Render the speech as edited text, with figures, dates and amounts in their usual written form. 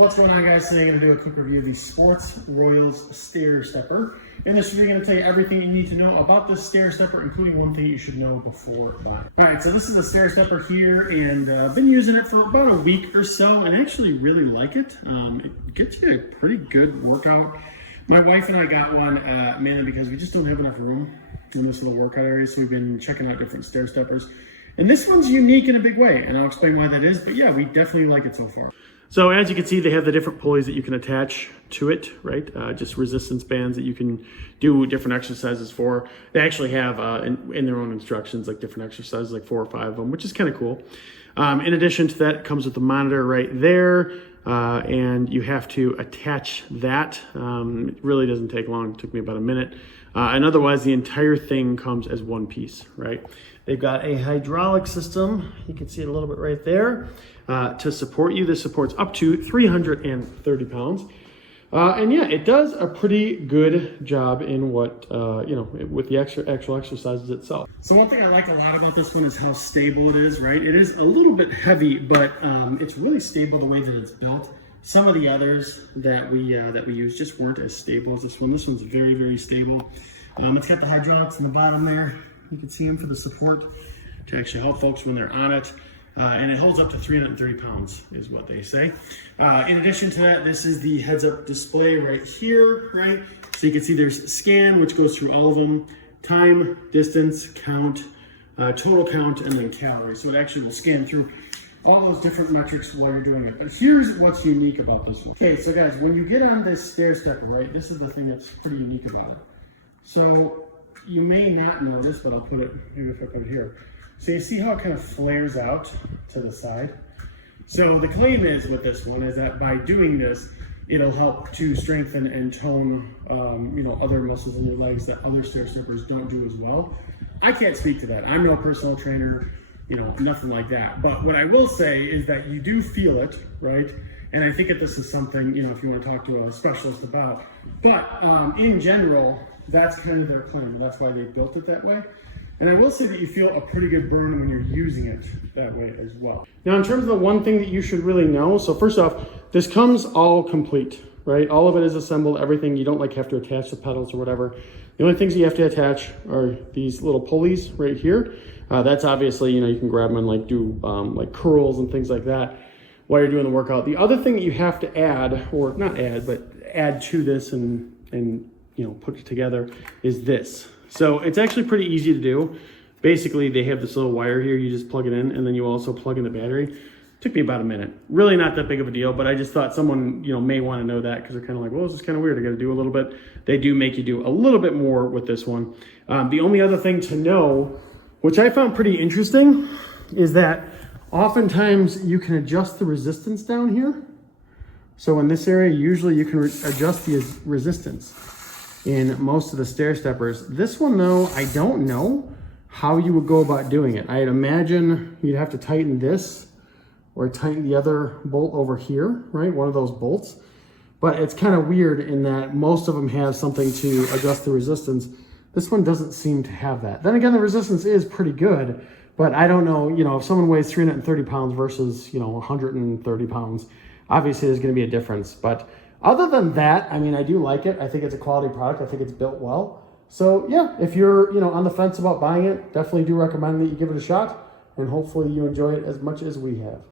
What's going on, guys? Today I'm going to do a quick review of the Sportsroyals Stair Stepper. In this video, I'm going to tell you everything you need to know about this stair stepper, including one thing you should know before buying. Alright, so this is the stair stepper here, and I've been using it for about a week or so, and I actually really like it. It gets you a pretty good workout. My wife and I got one mainly because we just don't have enough room in this little workout area, so we've been checking out different stair steppers. And this one's unique in a big way, and I'll explain why that is, but yeah, we definitely like it so far. So as you can see, they have the different pulleys that you can attach to it, right? Just resistance bands that you can do different exercises for. They actually have in their own instructions, like different exercises, like 4 or 5 of them, which is kind of cool. In addition to that, it comes with the monitor right there, and you have to attach that. It really doesn't take long. It took me about a minute. And otherwise, the entire thing comes as one piece, right? They've got a hydraulic system. You can see it a little bit right there to support you. This supports up to 330 pounds. And yeah, it does a pretty good job in what, with the actual exercises itself. So one thing I like a lot about this one is how stable it is, right? It is a little bit heavy, but it's really stable the way that it's built. Some of the others that we use just weren't as stable as this one. This one's very, very stable. It's got the hydraulics in the bottom there. You can see them for the support to actually help folks when they're on it. And it holds up to 330 pounds is what they say. In addition to that, this is the heads-up display right here, right? So you can see there's scan, which goes through all of them, time, distance, count, total count, and then calories. So it actually will scan through all those different metrics while you're doing it. But here's what's unique about this one. Okay, so guys, when you get on this stair stepper, right, this is the thing that's pretty unique about it. So you may not notice, but I'll put it, maybe if I put it here. So you see how it kind of flares out to the side? So the claim is with this one is that by doing this, it'll help to strengthen and tone, other muscles in your legs that other stair steppers don't do as well. I can't speak to that. I'm no personal trainer, nothing like that. But what I will say is that you do feel it, right? And I think that this is something, if you want to talk to a specialist about. But in general, that's kind of their claim, and that's why they built it that way. And I will say that you feel a pretty good burn when you're using it that way as well. Now, in terms of the one thing that you should really know, so first off, this comes all complete, right? All of it is assembled, everything. You don't have to attach the pedals or whatever. The only things you have to attach are these little pulleys right here. That's obviously, you can grab them and do curls and things like that while you're doing the workout. The other thing that you have to add, or not add, but add to this and put it together is this. So it's actually pretty easy to do. Basically, they have this little wire here. You just plug it in, and then you also plug in the battery. Took me about a minute. Really not that big of a deal, but I just thought someone, may want to know that because they're kind of like, well, this is kind of weird. I got to do a little bit. They do make you do a little bit more with this one. The only other thing to know, which I found pretty interesting, is that oftentimes you can adjust the resistance down here. So in this area, usually you can adjust the resistance in most of the stair steppers. This one though, I don't know how you would go about doing it. I'd imagine you'd have to tighten this or tighten the other bolt over here, right? One of those bolts. But it's kind of weird in that most of them have something to adjust the resistance. This one doesn't seem to have that. Then again, the resistance is pretty good, but I don't know, if someone weighs 330 pounds versus, 130 pounds, obviously there's going to be a difference. But other than that, I do like it. I think it's a quality product. I think it's built well. So yeah, if you're, on the fence about buying it, definitely do recommend that you give it a shot, and hopefully you enjoy it as much as we have.